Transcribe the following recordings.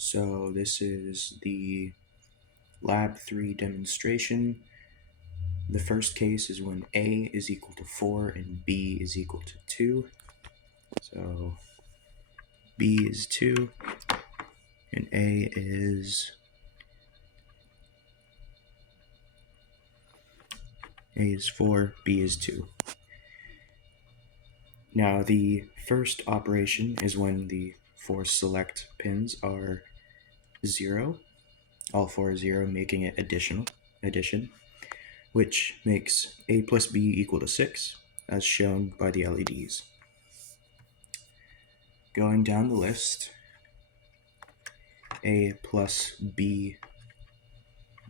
So this is the Lab 3 demonstration. The first case is when A is equal to 4 and B is equal to 2. So B is 2 and A is 4, B is 2. Now the first operation is when the 4 select pins are 0, all 4 are 0, making it addition, which makes A plus B equal to 6, as shown by the LEDs. Going down the list, A plus B,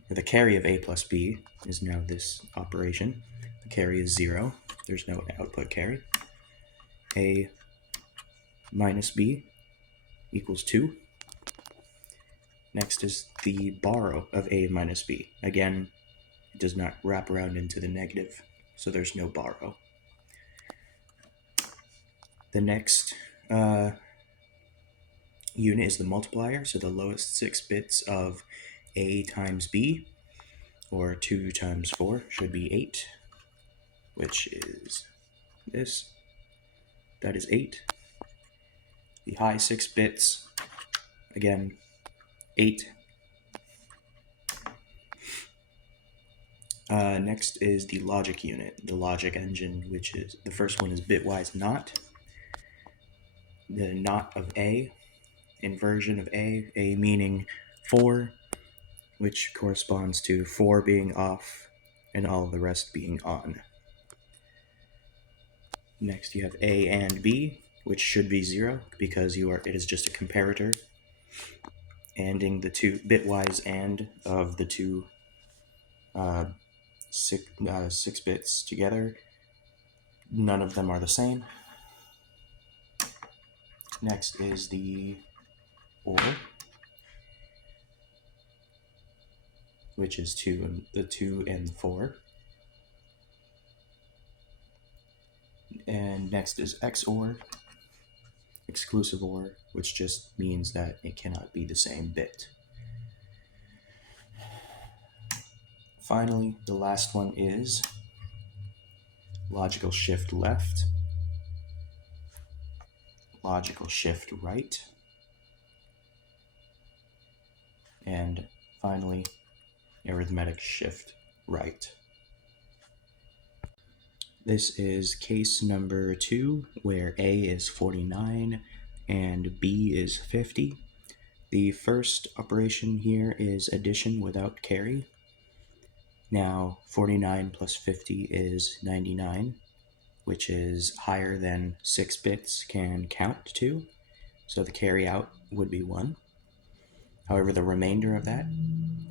or the carry of A plus B is now this operation. The carry is 0, there's no output carry. A minus B equals 2. Next is the borrow of A minus B. Again, it does not wrap around into the negative, so there's no borrow. The next unit is the multiplier, so the lowest 6 bits of A times B, or 2 times 4, should be 8, which is this. That is 8. The high 6 bits, again, 8. Next is the logic unit, the logic engine, which is, the first one is bitwise NOT. The NOT of A, inversion of A meaning 4, which corresponds to 4 being off and all the rest being on. Next you have A and B, which should be 0 because it is just a comparator, anding the two bitwise AND of the two 6 bits together. None of them are the same. Next is the OR, which is the 2 and 4. And next is XOR, exclusive OR, which just means that it cannot be the same bit. Finally, the last one is logical shift left, logical shift right, and finally, arithmetic shift right. This is case number 2, where A is 49 and B is 50. The first operation here is addition without carry. Now 49 plus 50 is 99, which is higher than 6 bits can count to, so the carry out would be 1. However, the remainder of that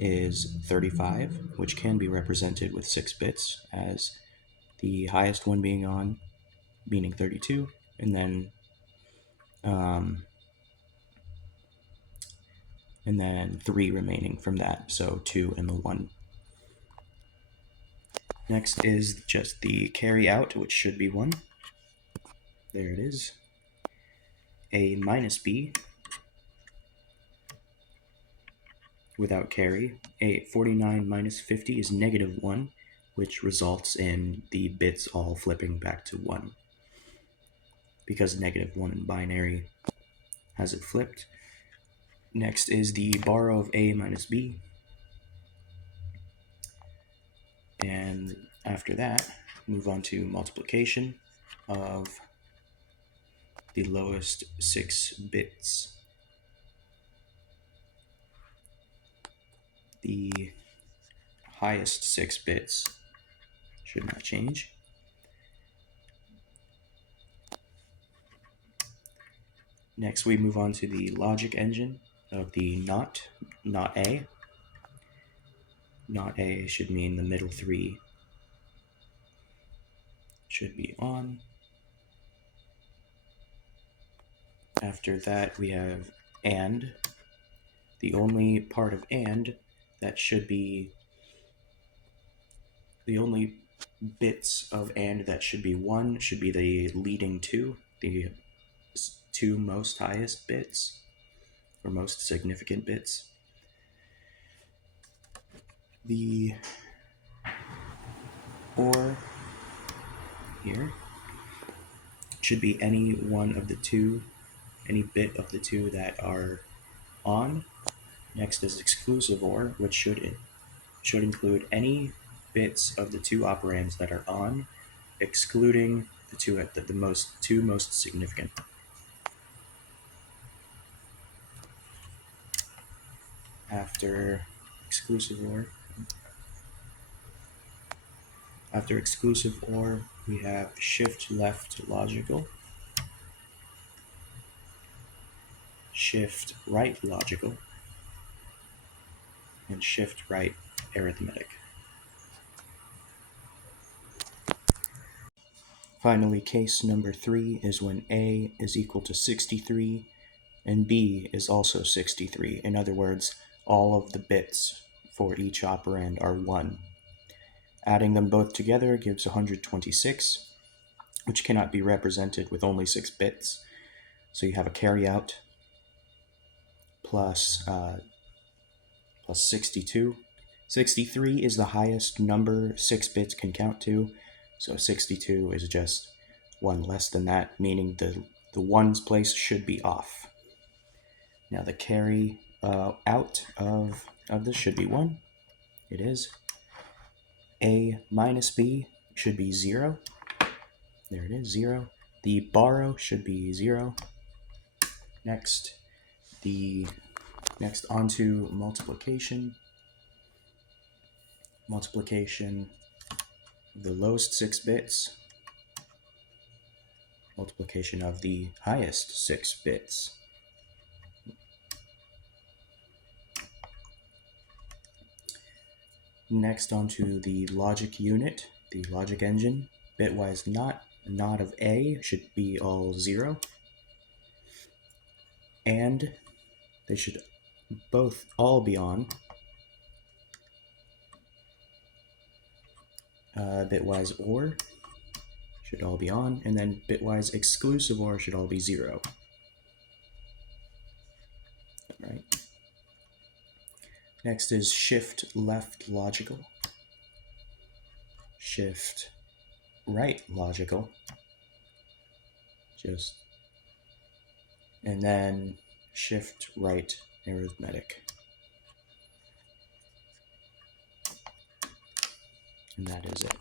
is 35, which can be represented with 6 bits as the highest one being on, meaning 32, and then 3 remaining from that, so 2 and the 1. Next is just the carry out, which should be 1. There it is. A minus B without carry. A 49 minus 50 is negative 1, which results in the bits all flipping back to 1. Because negative 1 in binary has it flipped. Next is the borrow of A minus B. And after that, move on to multiplication of the lowest 6 bits. The highest 6 bits should not change. Next, we move on to the logic engine of the not A. Not A should mean the middle 3 should be on. After that, we have AND. The only part of AND that should be, the only bits of AND that should be 1 should be the leading 2, the 2 most highest bits, or most significant bits. The OR here should be any one of the two, any bit of the two that are on. Next is exclusive OR, which should include any bits of the two operands that are on, excluding the two most significant. After exclusive OR, we have shift left logical, shift right logical, and shift right arithmetic. Finally, case number 3 is when A is equal to 63 and B is also 63. In other words, all of the bits for each operand are 1. Adding them both together gives 126, which cannot be represented with only 6 bits. So you have a carryout plus 62. 63 is the highest number 6 bits can count to, so 62 is just one less than that, meaning the ones place should be off. Now the carry out of this should be 1. It is. A minus B should be 0. There it is, 0. The borrow should be 0. Next onto multiplication. Multiplication of the lowest 6 bits. Multiplication of the highest 6 bits. Next onto the logic unit, the logic engine. Bitwise not of A should be all 0. And they should both all be on. Bitwise OR should all be on, and then bitwise exclusive OR should all be 0. Right. Next is shift left logical, shift right logical, and then shift right arithmetic. And that is it.